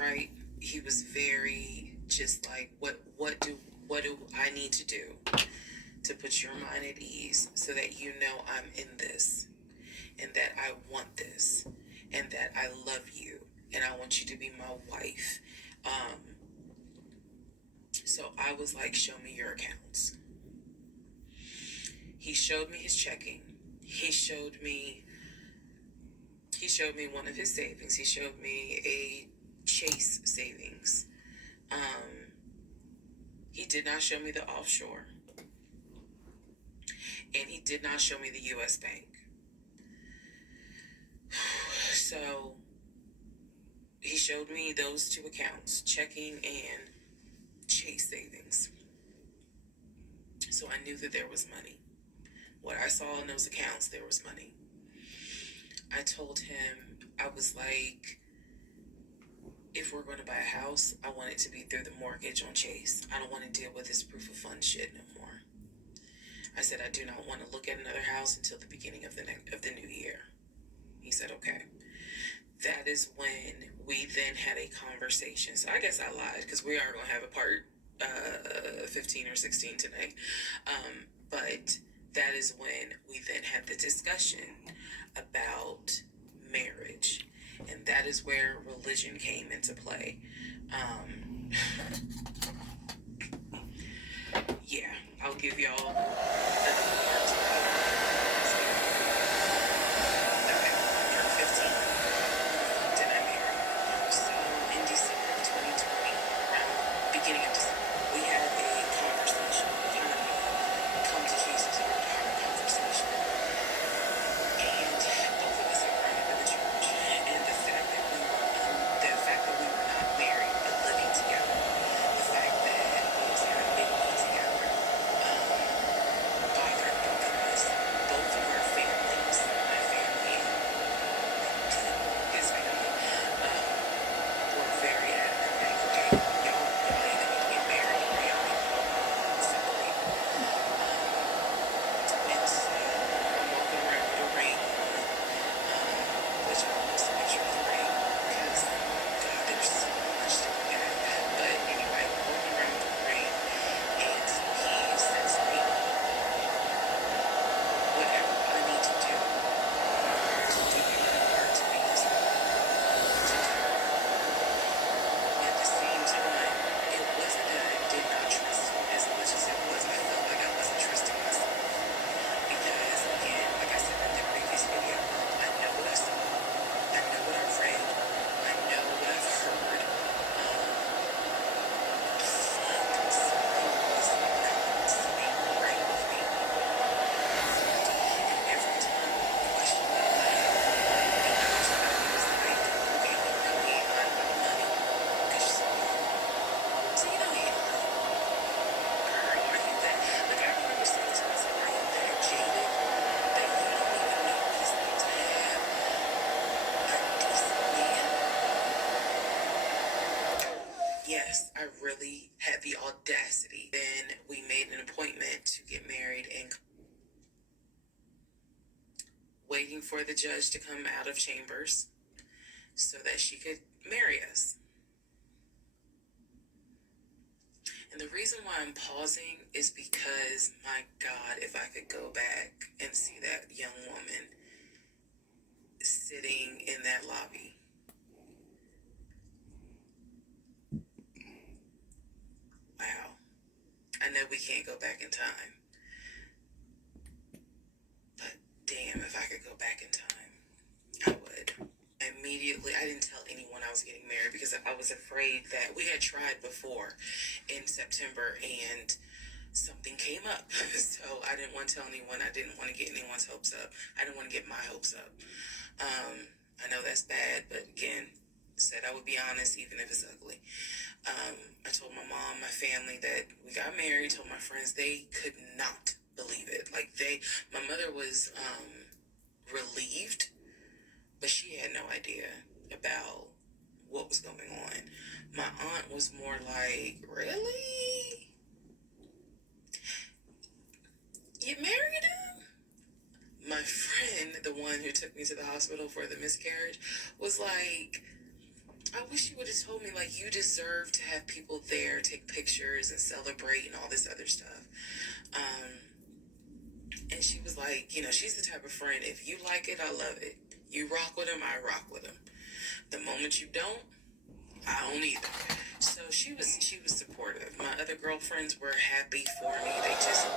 right. He was very just like, what do I need to do to put your mind at ease so that you know I'm in this and that I want this and that I love you and I want you to be my wife. So I was like, show me your accounts. He showed me his checking. He showed me one of his savings. He showed me a Chase savings. He did not show me the offshore. And he did not show me the U.S. bank. So he showed me those two accounts, checking and Chase savings. So I knew that there was money. What I saw in those accounts, there was money. I told him, I was like, if we're going to buy a house, I want it to be through the mortgage on Chase. I don't want to deal with this proof of funds shit no more. I said, I do not want to look at another house until the beginning of the new year. He said, okay. That is when we then had a conversation. So I guess I lied because we are going to have a part 15 or 16 tonight. But that is when we then had the discussion about marriage. And that is where religion came into play. Yeah, I'll give y'all another part to that. Okay, part 15. Did I marry? So in December of 2020, around beginning of December, we had a conversation, kind of come to Jesus heart conversation. And both of us had grown up in the church. And the fact that we were not married but living together, the fact that we was having a baby together, bothered both of us. Both of our families, my family and his family, were very adamant, like, okay, y'all either need to get married or y'all need to separate. And so I'm walking around with a ring on, which I will post a picture of the ring because, God, there's so much to look at. But anyway, I'm walking around with a ring, and so he says to me, whatever I need to do you my part to be his wife, to do. At the same time, it wasn't that I did not trust him as much as it was I felt like I wasn't trusting myself. Because again, like I said in the previous video, I know what I saw, I know what I've read, I know what I've heard. Fuck, something was constantly right with me. And every time I questioned it, the answer I was like, okay, you know he ain't lying about money. Because you saw him. So you know he ain't lying. Girl, are you that? Like, I remember saying to myself, are you that jaded that you don't even know what it's like to have a decent man? Yes, I really had the audacity. Then we made an appointment to get married and waiting for the judge to come out of chambers so that she could marry us. And the reason why I'm pausing is because, my God, if I could go back and see that young woman sitting in that lobby. Wow. I know we can't go back in time. But damn, if I could go back in time, I would. Immediately, I didn't tell anyone I was getting married because I was afraid that we had tried before in September and something came up. So I didn't want to tell anyone. I didn't want to get anyone's hopes up. I didn't want to get my hopes up. I know that's bad, but again, said I would be honest even if it's ugly. I told my mom, my family that we got married, told my friends, they could not believe it. Like my mother was relieved, but she had no idea about what was going on. My aunt was more like, really? You married him? My friend, the one who took me to the hospital for the miscarriage, was like, I wish you would have told me, like, you deserve to have people there, take pictures and celebrate and all this other stuff. And she was like, she's the type of friend, if you like it, I love it. You rock with them, I rock with them. The moment you don't, I don't either. So she was supportive. My other girlfriends were happy for me. They just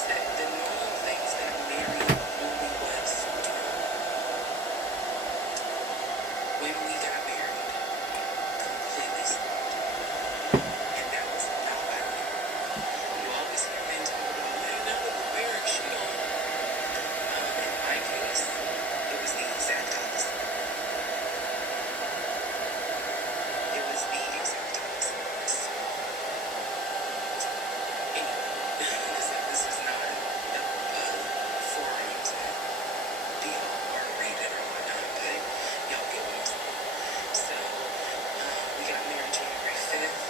the normal things that married only was to do when we got married, completely stopped. And that was not by me. You always hear men talk about, hey, now that we're married, she don't. In my case, it was the exact opposite. It was the exact opposite. So, anyway, this is not a forum to be all R-rated or whatnot, but y'all get what I'm saying. So, we got married January 5th.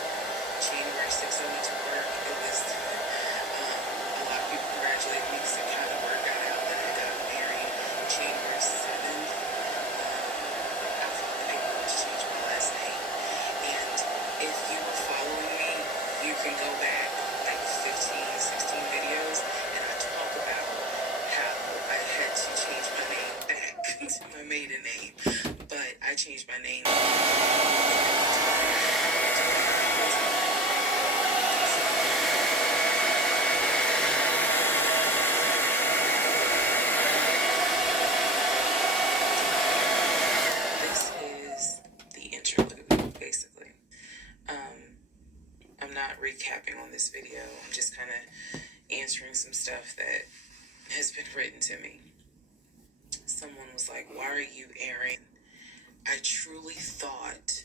January 6th, I went to work. It was, a lot of people congratulated me because it kind of worked out that I got married January 7th. I filed the paperwork to change my last name. And if you were following me, you can go back like 15, 16 videos, and I talk about how I had to change my name back to my maiden name. But I changed my name. This is the interlude, basically. I'm not recapping on this video. I'm just kind of answering some stuff that has been written to me. Someone was like, why are you airing? I truly hoped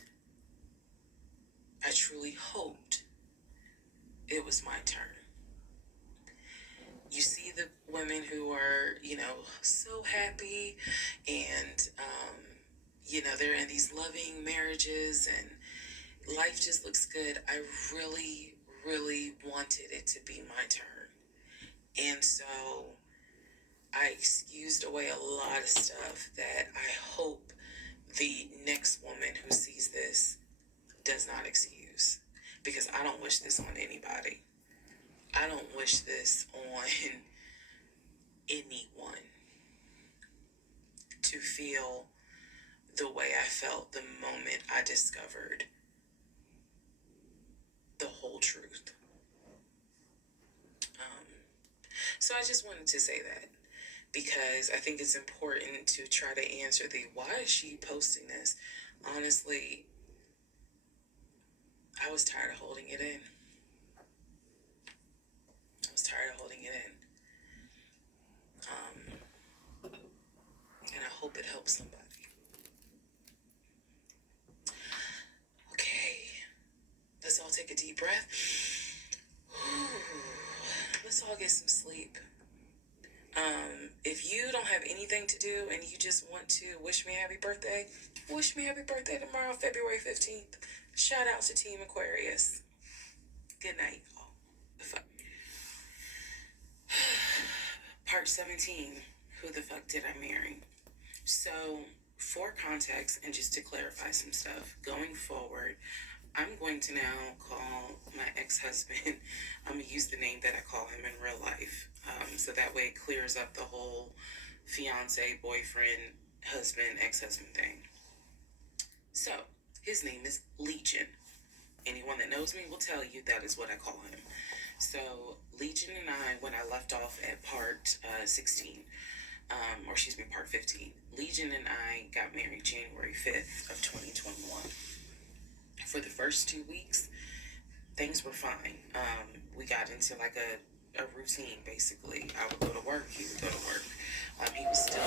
it was my turn. You see the women who are, so happy and, they're in these loving marriages and life just looks good. I really, really wanted it to be my turn. And so I excused away a lot of stuff that I hope the next woman who sees this does not excuse. Because I don't wish this on anybody. I don't wish this on anyone to feel the way I felt the moment I discovered the whole truth. So I just wanted to say that because I think it's important to try to answer the why is she posting this? Honestly, I was tired of holding it in. And I hope it helps somebody. Okay, let's all take a deep breath. Let's all get some sleep. If you don't have anything to do and you just want to wish me happy birthday, wish me happy birthday tomorrow, February 15th. Shout out to Team Aquarius. Good night, y'all. Part 17. Who the fuck did I marry? So, for context and just to clarify some stuff, going forward, I'm going to now call my ex-husband, I'm going to use the name that I call him in real life. So that way it clears up the whole fiance, boyfriend, husband, ex-husband thing. So, his name is Legion. Anyone that knows me will tell you that is what I call him. So Legion and I, when I left off at part 16, part 15, Legion and I got married January 5th of 2021. For the first 2 weeks, things were fine. We got into like a routine, basically. I would go to work, he would go to work. He was still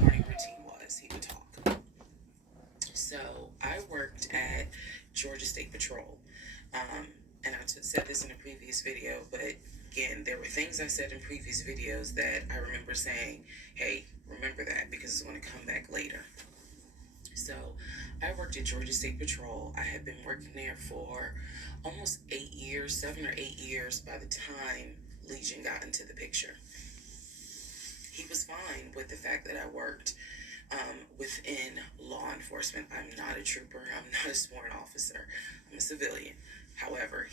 morning routine was he would talk. So I worked at Georgia State Patrol. And I said this in a previous video, but again, there were things I said in previous videos that I remember saying, hey, remember that because it's going to come back later. So I worked at Georgia State Patrol. I had been working there for almost 8 years, 7 or 8 years by the time Legion got into the picture. He was fine with the fact that I worked within law enforcement. I'm not a trooper. I'm not a sworn officer. I'm a civilian. However,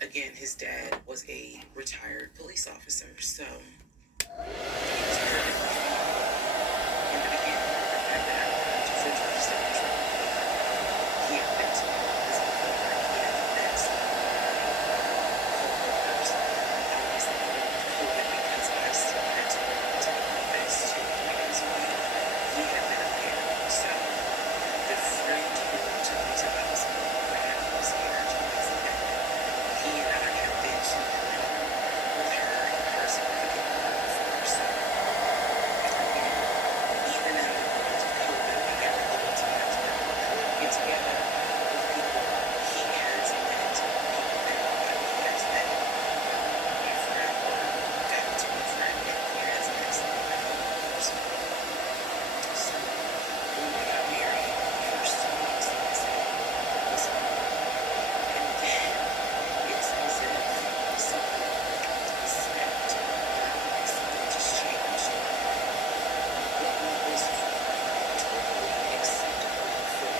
again, his dad was a retired police officer. So he was perfectly fine in the beginning with the fact that I worked for Georgia State Patrol. He had been to my office before. He had met some of my co-workers. Obviously, with COVID, because I still had to go into the office to appoint as well. He had been up there. So the friend who took me to the hospital when I was here, he and I have been to her home with her and her significant other before. So even in the world of COVID, we got a little time to get together with people. He has met people there. He has met my friend, or got to my friend, and he has met some of my coworkers. So when we got married, the first 2 weeks, like I said, was fine. And then it's as if something snapped. Something just changed. What was totally acceptable for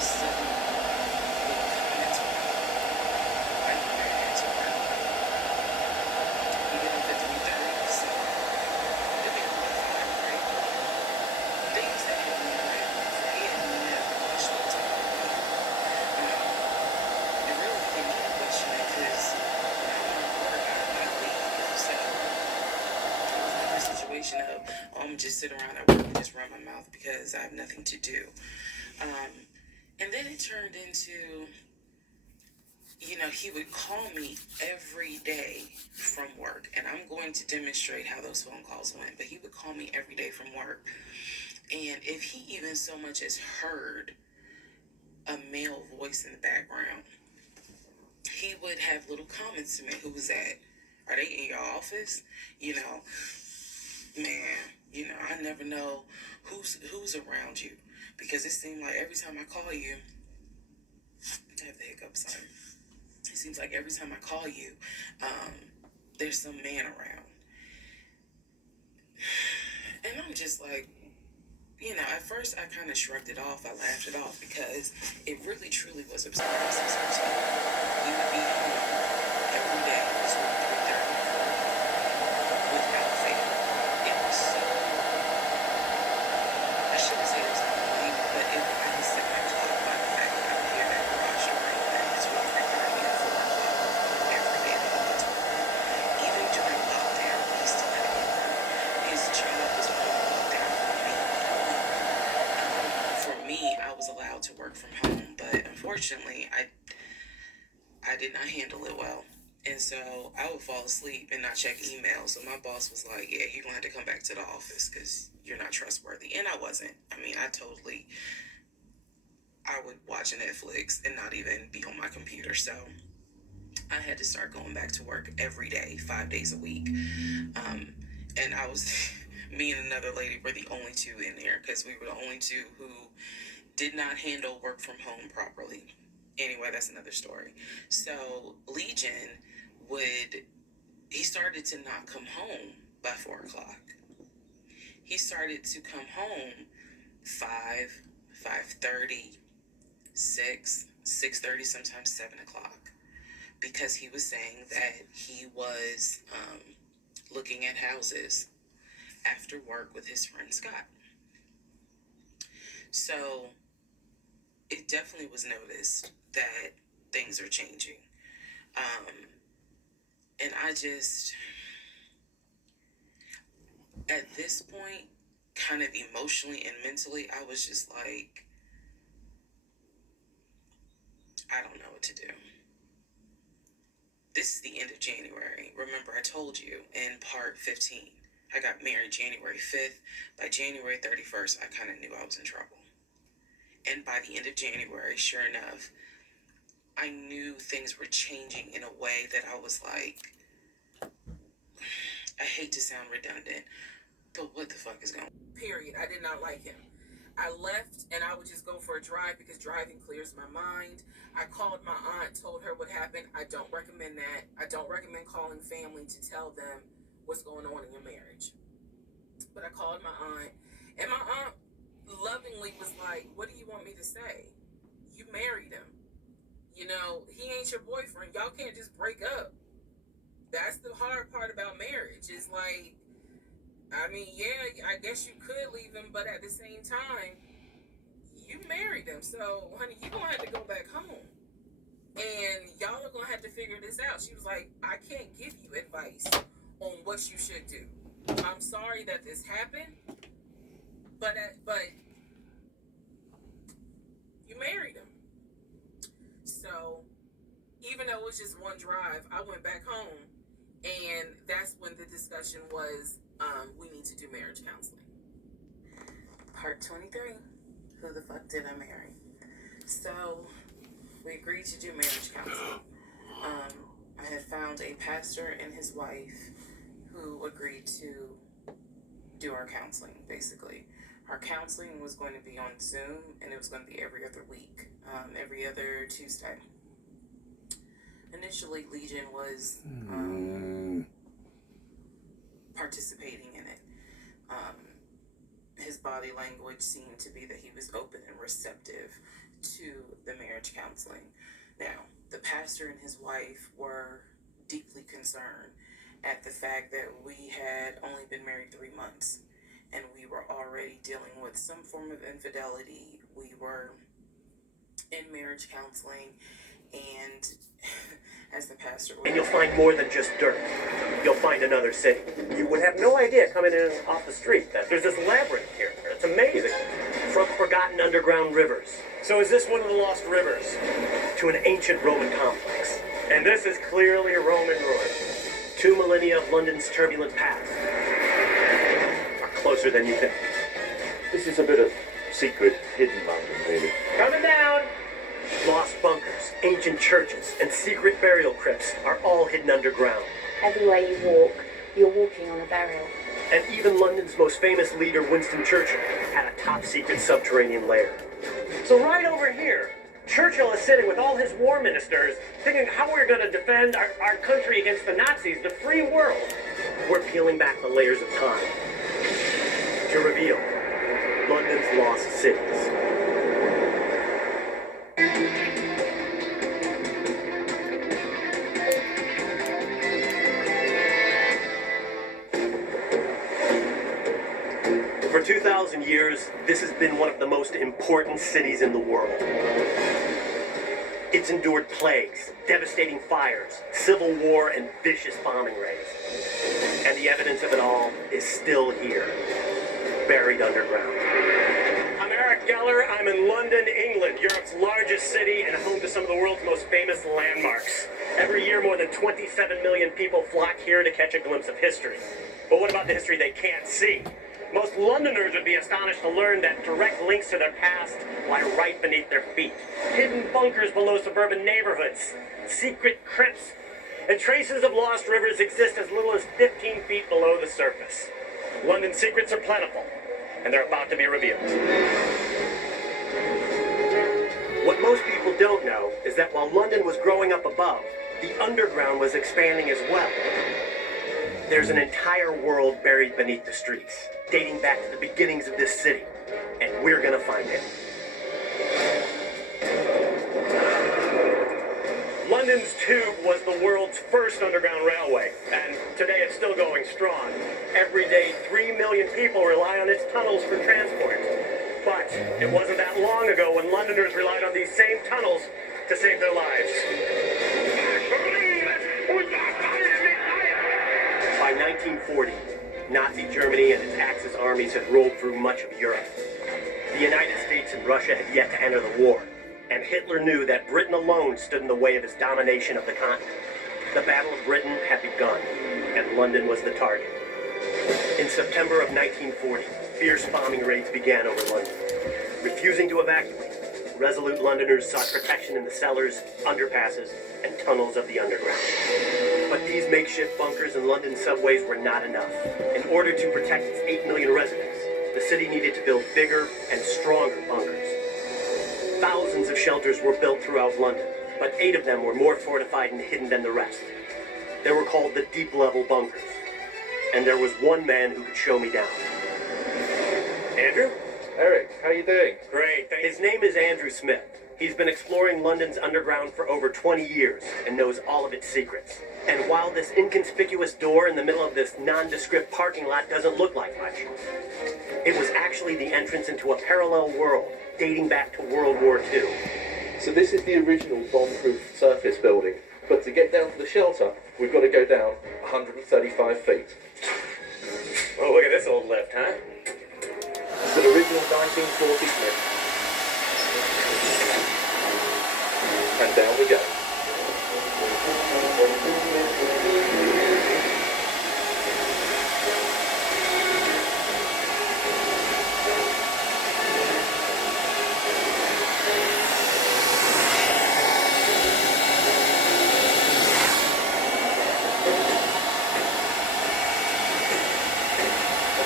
suddenly would come into my life. I knew I had to run. We get up at 3:30, so the big boy 5, right? Things that had me like, he had never questioned me to my life. And really didn't even question it because when I'm off work, I leave. So it was never a situation of, oh, I'm just sit around at work and just run my mouth because I have nothing to do. And then it turned into, he would call me every day from work, and I'm going to demonstrate how those phone calls went, but he would call me every day from work. And if he even so much as heard a male voice in the background, he would have little comments to me. Who was that? Are they in your office? Man, I never know who's around you, because it seemed like every time I call you, I have the hiccups. Sorry. It seems like every time I call you, there's some man around, and I'm just like, at first I kind of shrugged it off. I laughed it off because it really truly was absurd. He would be home every day between 3:30 and 4 without fail. It was so, I shouldn't say it was unbelievable, but I had set my clock by the fact that I would hear that garage door ring between 3:30 and 4 o'clock every day that he went to work. Even during lockdown, he still had to go work. His job was putting lockdown on me. For me, I was allowed to work from home, but unfortunately, I did not handle it well. And so I would fall asleep and not check email. So my boss was like, yeah, you're going to have to come back to the office because you're not trustworthy. And I wasn't. I mean, I would watch Netflix and not even be on my computer. So I had to start going back to work every day, 5 days a week. And I was, me and another lady were the only two in there because we were the only two who did not handle work from home properly. Anyway, that's another story. So Legion he started to not come home by 4 o'clock. He started to come home 5, 5:30, 6, 6:30, sometimes 7 o'clock, because he was saying that he was looking at houses after work with his friend Scott. So it definitely was noticed that things are changing. And I just, at this point, kind of emotionally and mentally, I was just like, I don't know what to do. This is the end of January. Remember, I told you in part 15, I got married January 5th. By January 31st, I kind of knew I was in trouble. And by the end of January, sure enough, I knew things were changing in a way that I was like, I hate to sound redundant, but what the fuck is going on? Period. I did not like him. I left and I would just go for a drive because driving clears my mind. I called my aunt, told her what happened. I don't recommend that. I don't recommend calling family to tell them what's going on in your marriage. But I called my aunt, and my aunt lovingly was like, what do you want me to say? You married him. You know, he ain't your boyfriend. Y'all can't just break up. That's the hard part about marriage. Is like, I mean, yeah, I guess you could leave him, but at the same time, you married him. So, honey, you're going to have to go back home. And y'all are going to have to figure this out. She was like, I can't give you advice on what you should do. I'm sorry that this happened, but you married him. So, even though it was just one drive, I went back home, and that's when the discussion was, we need to do marriage counseling. Part 23, who the fuck did I marry? So, we agreed to do marriage counseling. I had found a pastor and his wife who agreed to do our counseling, basically. Our counseling was going to be on Zoom, and it was going to be every other week, every other Tuesday. Initially, Legion was participating in it. His body language seemed to be that he was open and receptive to the marriage counseling. Now, the pastor and his wife were deeply concerned at the fact that we had only been married 3 months, and we were already dealing with some form of infidelity. We were in marriage counseling, and as the pastor would... And you'll find more than just dirt. You'll find another city. You would have no idea coming in off the street that there's this labyrinth here. It's amazing. From forgotten underground rivers. So is this one of the lost rivers? To an ancient Roman complex. And this is clearly a Roman ruin. 2 millennia of London's turbulent past. Are closer than you think. This is a bit of secret, hidden London, really. Coming down! Lost bunkers, ancient churches, and secret burial crypts are all hidden underground. Everywhere you walk, you're walking on a burial. And even London's most famous leader, Winston Churchill, had a top-secret subterranean lair. So right over here, Churchill is sitting with all his war ministers, thinking how we're going to defend our country against the Nazis, the free world. We're peeling back the layers of time to reveal London's lost cities. For 2,000 years, this has been one of the most important cities in the world. It's endured plagues, devastating fires, civil war, and vicious bombing raids. And the evidence of it all is still here, buried underground. America! Geller. I'm in London, England, Europe's largest city and home to some of the world's most famous landmarks. Every year, more than 27 million people flock here to catch a glimpse of history. But what about the history they can't see? Most Londoners would be astonished to learn that direct links to their past lie right beneath their feet. Hidden bunkers below suburban neighborhoods, secret crypts, and traces of lost rivers exist as little as 15 feet below the surface. London's secrets are plentiful, and they're about to be revealed. What most people don't know is that while London was growing up above, the underground was expanding as well. There's an entire world buried beneath the streets, dating back to the beginnings of this city, and we're gonna find it. London's Tube was the world's first underground railway, and today it's still going strong. Every day, 3 million people rely on its tunnels for transport. But it wasn't that long ago when Londoners relied on these same tunnels to save their lives. By 1940, Nazi Germany and its Axis armies had rolled through much of Europe. The United States and Russia had yet to enter the war, and Hitler knew that Britain alone stood in the way of his domination of the continent. The Battle of Britain had begun, and London was the target. In September of 1940, fierce bombing raids began over London. Refusing to evacuate, resolute Londoners sought protection in the cellars, underpasses, and tunnels of the underground. But these makeshift bunkers in London subways were not enough. In order to protect its 8 million residents, the city needed to build bigger and stronger bunkers. Thousands of shelters were built throughout London, but 8 of them were more fortified and hidden than the rest. They were called the deep-level bunkers. And there was one man who could show me down. Andrew? Eric, how you doing? Great. His name is Andrew Smith. He's been exploring London's underground for over 20 years and knows all of its secrets. And while this inconspicuous door in the middle of this nondescript parking lot doesn't look like much, it was actually the entrance into a parallel world dating back to World War II. So this is the original bomb-proof surface building, but to get down to the shelter, we've got to go down 135 feet. Oh, look at this old lift, huh? It's an original 1940 lift. And down we go.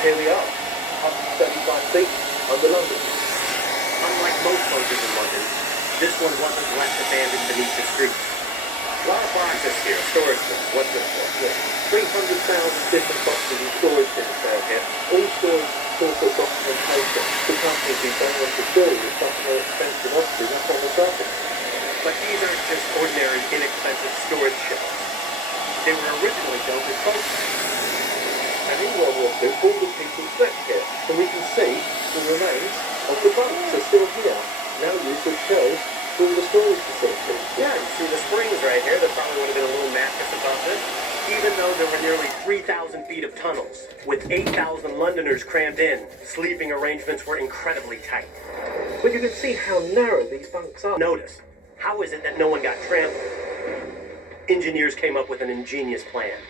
Here we are, 135 feet under London. Unlike most bunkers in London, this one wasn't left abandoned beneath the streets. A lot of boxes here, storage bins. What's this for? Yeah. 300,000 different boxes and storage bins down here, all storing corporate documentation to companies who don't want to build with such more expensive offices up on the surface. But these aren't just ordinary, inexpensive storage shelves. They were originally built as boats. And in World War II, all the people slept here, so we can see the remains of the bunks are still here, now used as shelves for the storage facilities. Yeah, you see the springs right here. There probably would have been a little mattress above this. Even though there were nearly 3,000 feet of tunnels, with 8,000 Londoners crammed in, sleeping arrangements were incredibly tight. But you can see how narrow these bunks are. Notice, how is it that no one got trampled? Engineers came up with an ingenious plan.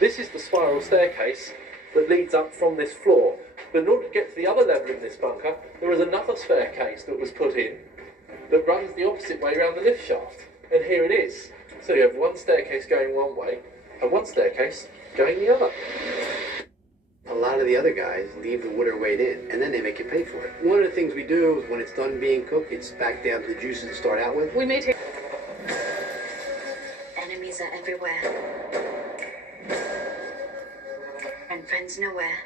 This is the spiral staircase that leads up from this floor. But in order to get to the other level in this bunker, there is another staircase that was put in that runs the opposite way around the lift shaft. And here it is. So you have one staircase going one way and one staircase going the other. A lot of the other guys leave the water weight in, and then they make you pay for it. One of the things we do is when it's done being cooked, it's back down to the juices to start out with. We may take... Enemies are everywhere. And friends nowhere.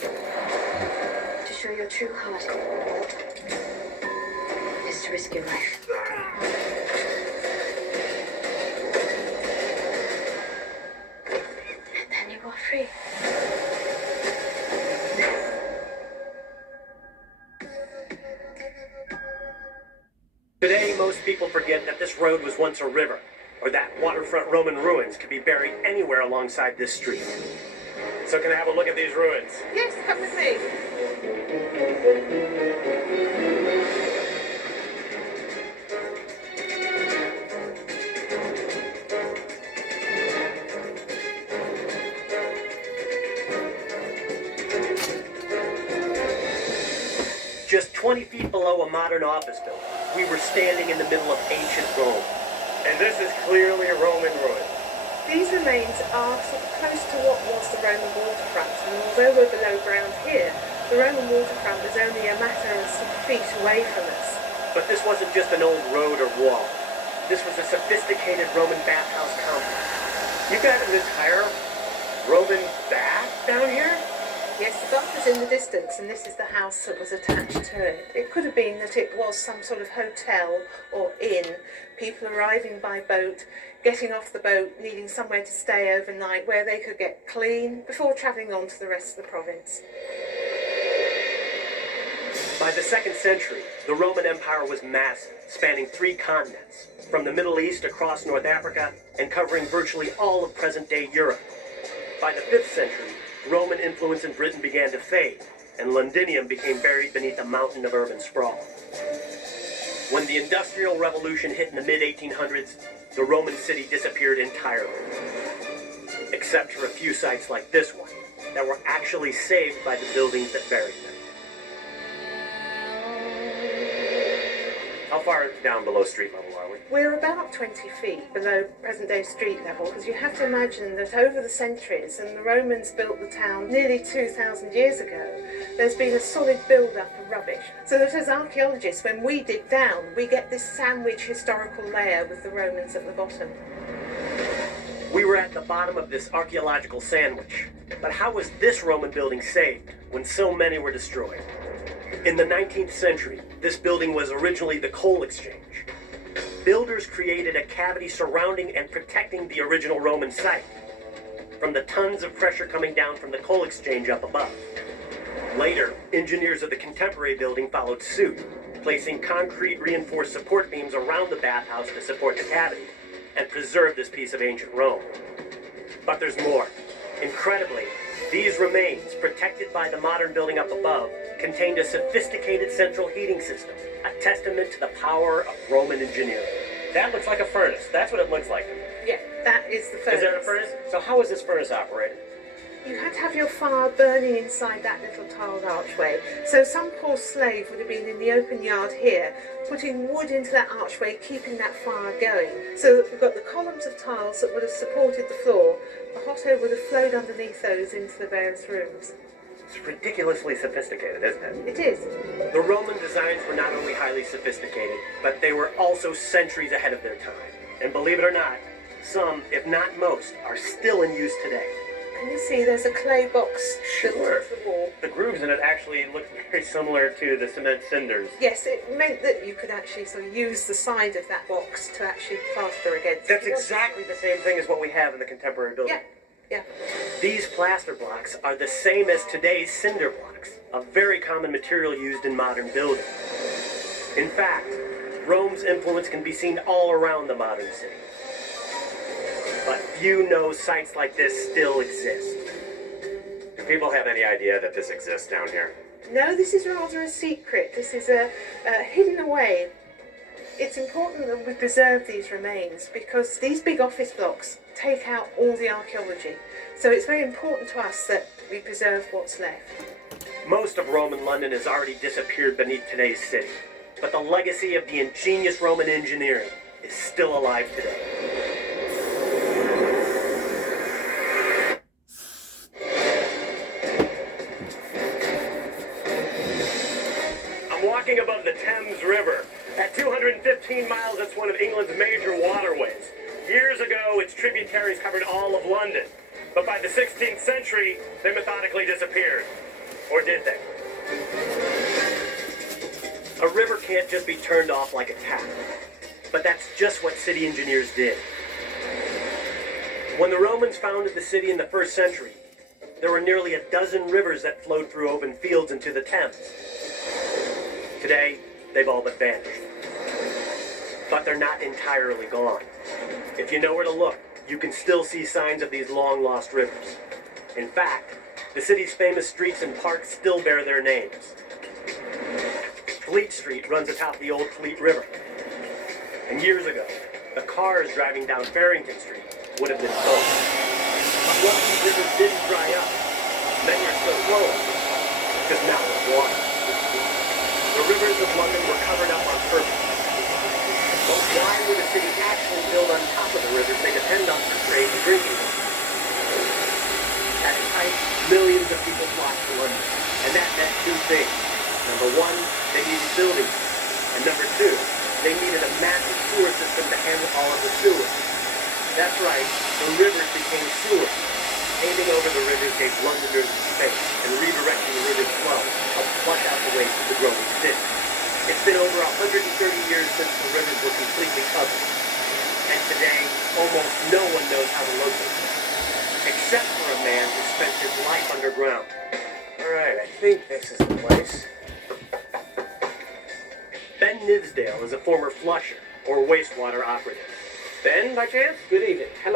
To show your true heart is to risk your life. And then you are free. Today, most people forget that this road was once a river, or that waterfront Roman ruins could be buried anywhere alongside this street. So can I have a look at these ruins? Yes, come with me. Just 20 feet below a modern office building, we were standing in the middle of ancient Rome. And this is clearly a Roman ruin. These remains are sort of close to what was the Roman waterfront, and although we're below ground here, the Roman waterfront is only a matter of some feet away from us. But this wasn't just an old road or wall. This was a sophisticated Roman bathhouse complex. You got an entire Roman bath down here? Yes, the dock is in the distance, and this is the house that was attached to it. It could have been that it was some sort of hotel or inn, people arriving by boat, getting off the boat, needing somewhere to stay overnight where they could get clean before travelling on to the rest of the province. By the 2nd century, the Roman Empire was massive, spanning 3 continents, from the Middle East across North Africa and covering virtually all of present-day Europe. By the 5th century, Roman influence in Britain began to fade, and Londinium became buried beneath a mountain of urban sprawl. When the Industrial Revolution hit in the mid-1800s, the Roman city disappeared entirely, except for a few sites like this one that were actually saved by the buildings that buried them. How far down below street level are we? We're about 20 feet below present-day street level, because you have to imagine that over the centuries, and the Romans built the town nearly 2,000 years ago, there's been a solid build-up of rubbish. So that as archaeologists, when we dig down, we get this sandwich historical layer with the Romans at the bottom. We were at the bottom of this archaeological sandwich. But how was this Roman building saved when so many were destroyed? In the 19th century, this building was originally the coal exchange. Builders created a cavity surrounding and protecting the original Roman site from the tons of pressure coming down from the coal exchange up above. Later, engineers of the contemporary building followed suit, placing concrete reinforced support beams around the bathhouse to support the cavity and preserve this piece of ancient Rome. But there's more. Incredibly, these remains, protected by the modern building up above, contained a sophisticated central heating system, a testament to the power of Roman engineering. That looks like a furnace. That's what it looks like to me. Yeah, that is the furnace. Is that a furnace? So how is this furnace operated? You had to have your fire burning inside that little tiled archway. So some poor slave would have been in the open yard here, putting wood into that archway, keeping that fire going. So that we've got the columns of tiles that would have supported the floor. The hot air would have flowed underneath those into the various rooms. It's ridiculously sophisticated, isn't it? It is. The Roman designs were not only highly sophisticated, but they were also centuries ahead of their time. And believe it or not, some, if not most, are still in use today. Can you see there's a clay box built Sure. into the wall? The grooves in it actually look very similar to the cement cinders. Yes, it meant that you could actually sort of use the side of that box to actually plaster against. That's exactly the same thing as what we have in the contemporary building. Yeah. These plaster blocks are the same as today's cinder blocks, a very common material used in modern building. In fact, Rome's influence can be seen all around the modern city. But few know sites like this still exist. Do people have any idea that this exists down here? No, this is rather a secret. This is a hidden away. It's important that we preserve these remains because these big office blocks take out all the archaeology. So it's very important to us that we preserve what's left. Most of Roman London has already disappeared beneath today's city, but the legacy of the ingenious Roman engineering is still alive today. I'm walking above the Thames River. At 215 miles, it's one of England's major waterways. Years ago, its tributaries covered all of London. But by the 16th century, they methodically disappeared. Or did they? A river can't just be turned off like a tap. But that's just what city engineers did. When the Romans founded the city in the 1st century, there were nearly a dozen rivers that flowed through open fields into the Thames. Today, they've all but vanished. But they're not entirely gone. If you know where to look, you can still see signs of these long-lost rivers. In fact, the city's famous streets and parks still bear their names. Fleet Street runs atop the old Fleet River. And years ago, the cars driving down Farrington Street would have been boats. But once these rivers didn't dry up, many are still flowing, because now there's water. The rivers of London were covered up on purpose. But why would a city actually build on top of the rivers they depend on for trade and drinking water? At its height, millions of people flocked to London, and that meant two things. Number one, they needed buildings, and number two, they needed a massive sewer system to handle all of the sewage. That's right, the rivers became sewers. Paving over the rivers gave Londoners space, and redirecting the river's flow helped flush out the waste of the growing city. It's been over 130 years since the rivers were completely covered, and today, almost no one knows how to locate them, except for a man who spent his life underground. Alright, I think this is the place. Ben Nivsdale is a former flusher, or wastewater operative. Ben, by chance? Good evening. Hello.